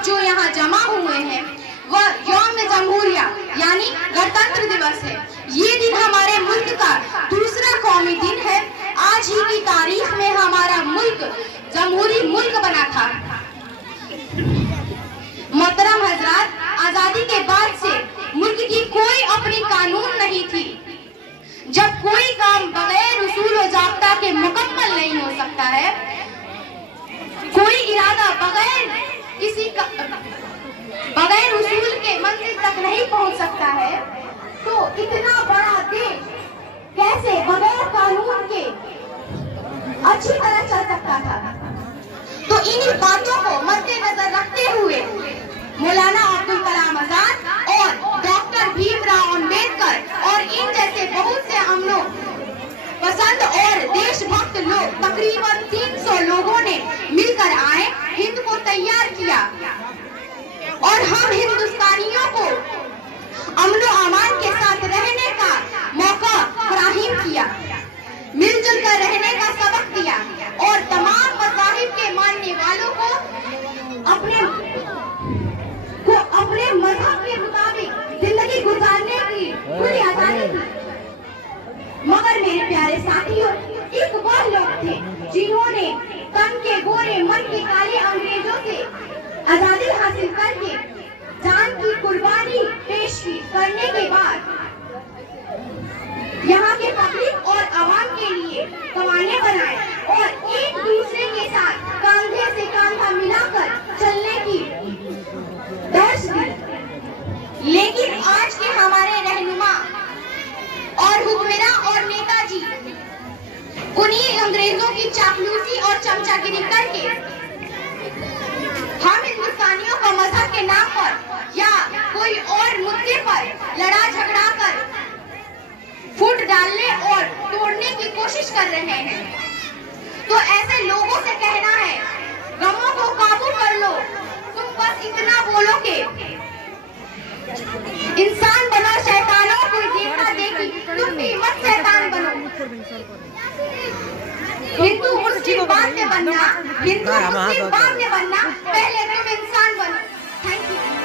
आज जो यहाँ जमा हुए हैं वह यौम जमहूरिया यानी गणतंत्र दिवस है। ये दिन हमारे मुल्क का दूसरा कौमी दिन है। आज ही की तारीख में हमारा मुल्क जमहूरी मुल्क बना था। मोहतरम हजरात, आजादी के बाद से मुल्क की कोई अपनी कानून नहीं थी। जब कोई काम बगैर उसूल व ज़ाब्ता के मुकम्मल नहीं हो सकता है, कोई इरादा बगैर उसूल के मंजिल तक नहीं पहुंच सकता है, तो इतना बड़ा देश कैसे बगैर कानून के अच्छी तरह चल सकता था। तो इन्हीं बातों को मद्देनजर रखते हुए मौलाना अब्दुल कलाम आजाद और डॉक्टर भीमराव अंबेडकर और इन जैसे बहुत से अमनो पसंद और देशभक्त लोग, तकरीबन 300 लोगों ने मिलकर आए, हिंद को तैयार किया और हम हिंदुस्तानियों को अमन व अमान के साथ रहने का मौका फराहिम किया, मिलजुल कर रहने का सबक दिया और तमाम मज़ाहिब के मानने वालों को अपने मजहब के मुताबिक जिंदगी गुजारने की पूरी आजादी दी। मगर मेरे प्यारे साथियों, एक वह लोग थे जिन्होंने तन के गोरे मन के काले अंग्रेजों से आजादी हासिल करके जान की कुर्बानी पेश करने के बाद यहाँ के पब्लिक और आवाम के लिए कमाने बनाए और एक दूसरे के साथ कंधे से कंधा मिलाकर चलने की दर्श दी। लेकिन आज के हमारे रहनुमा और हुक्मरां और नेताजी उन्हीं अंग्रेजों की चापलूसी और चमचागिरी करके हम हिंदुस्तानियों को मजहब के नाम पर या कोई और मुद्दे पर लड़ा झगड़ा कर फूट डालने और तोड़ने की कोशिश कर रहे हैं। तो ऐसे लोगों से कहना है, गमों को काबू कर लो, तुम बस इतना बोलो कि इंसान बनो, शैतानों को देखा देखी, तुम भी मत शैतान बनो। हिंदू मुस्लिम बाद में बनना, हिंदू मुस्लिम बाद में बनना, पहले तुम इंसान बनो। Thank you.